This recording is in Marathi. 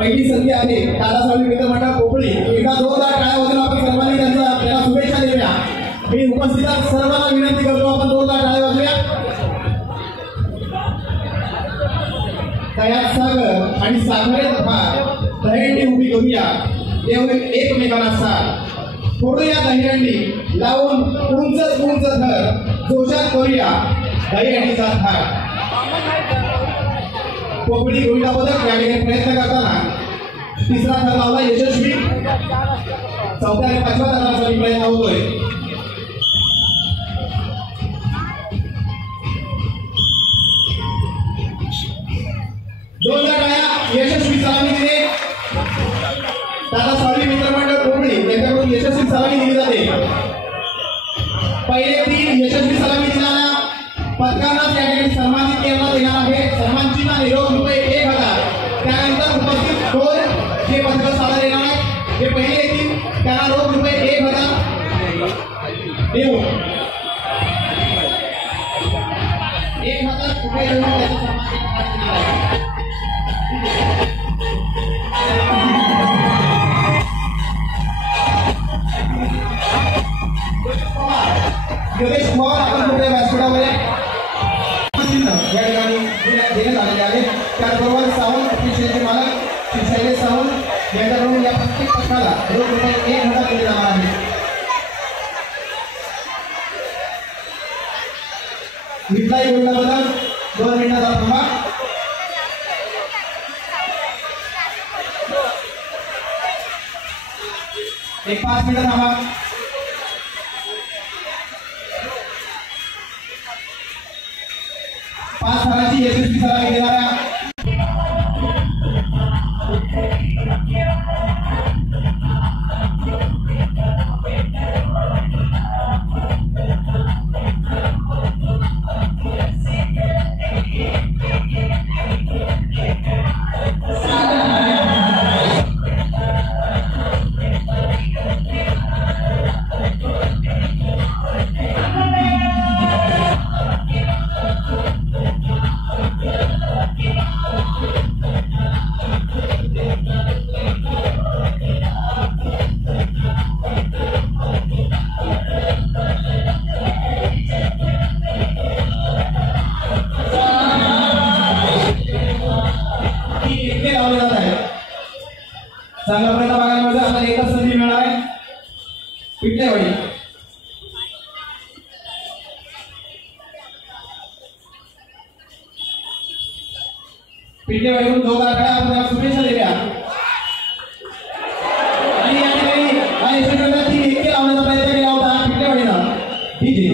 पहिली संधी आहे दादासाहेब मित्रमंडळ पोपळी. एकदा जोरदार टाळ्या वाजवून आपण सर्वांनी त्यांना शुभेच्छा देऊया. मी उपस्थित सर्वांना विनंती करतो आपण जोरदार टाळ्या वाजवूया. तयार सागर आणि सागरे दहीहंडी उभी करूया. देव एकमेकांना साथ फोडूया दहीहंडी लावून उंच उंच धर जोशात करूया दहीहंडीचा थाट. कोकणी गोविंदा पदक या ठिकाणी प्रयत्न करताना तिसरा थर लावला यशस्वी. चौथ्या आणि पाचव्या थरासाठी प्रयत्न होतोय. जोरदार टाळ्या. यशस्वी सलामी दिली दादासाहेब मित्रमंडळ कोकणी यांच्याकडून यशस्वी सलामी दिली जाते. पहिले 3 यशस्वी सलामी दिला पदकांना त्या ठिकाणी सन्मानित केला येणार आहे. सन्मान चिन्ह निरोप रुपये 1000. त्यानंतर उपस्थित 2 जे पदक सादर येणार आहे जे पहिले येतील त्यांना रोख रुपये 1000 देऊ. 1000 रुपये देऊन त्याचा सन्मान केला आहे. योगेश पवार आपण कुठे व्यासपीठावर या ठिकाणी देण्यात आलेले आहे. त्याचबरोबर सावंत ऑफिशियलचे मालक श्री शैलेश सावंत यांच्याकडून या प्रत्येक पक्षाला रोख रुपये 1000 दिले जाणार आहे. विठलाई गोविंदाबद्दल 2 मिनिटाचा थांबा. एक 5 मिनिट थांबा. 5 थराची यशस्वी सलामी देणाऱ्या संघापर्यंत भागांमध्ये आता एकच संधी मिळणार आहे. पिटलेवाडी पिटलेवाडीकडून जोरदार टाळ्या आपण त्याला शुभेच्छा देऊया. आणि या ठिकाणी लावण्याचा प्रयत्न केला होता पिटलेवाडीनं. डीजे